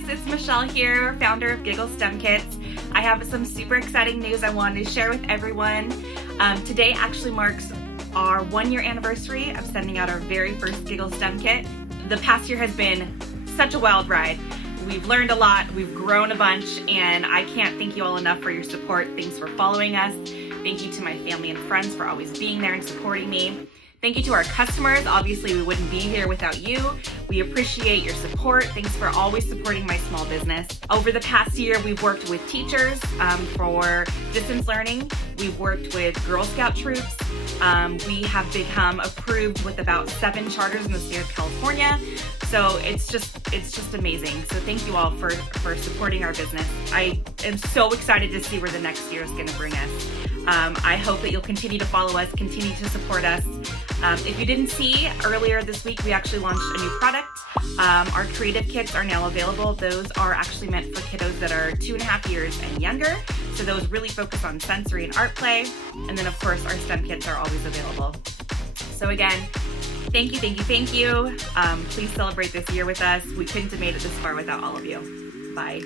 guys, it's Michelle here, founder of GIGIL STEM Kits. I have some super exciting news I wanted to share with everyone. Today actually marks our 1-year anniversary of sending out our very first GIGIL STEM Kit. The past year has been such a wild ride. We've learned a lot, we've grown a bunch, and I can't thank you all enough for your support. Thanks for following us. Thank you to my family and friends for always being there and supporting me. Thank you to our customers. Obviously, we wouldn't be here without you. We appreciate your support. Thanks for always supporting my small business. Over the past year, we've worked with teachers for distance learning. We've worked with Girl Scout troops. We have become approved with about 7 charters in the state of California. So it's just amazing. So thank you all for supporting our business. I am so excited to see where the next year is going to bring us. I hope that you'll continue to follow us, continue to support us. If you didn't see, earlier this week we actually launched a new product. Our creative kits are now available. Those are actually meant for kiddos that are 2.5 years and younger. So those really focus on sensory and art play. And then of course our STEM kits are always available. So again, thank you, thank you, thank you. Please celebrate this year with us. We couldn't have made it this far without all of you. Bye.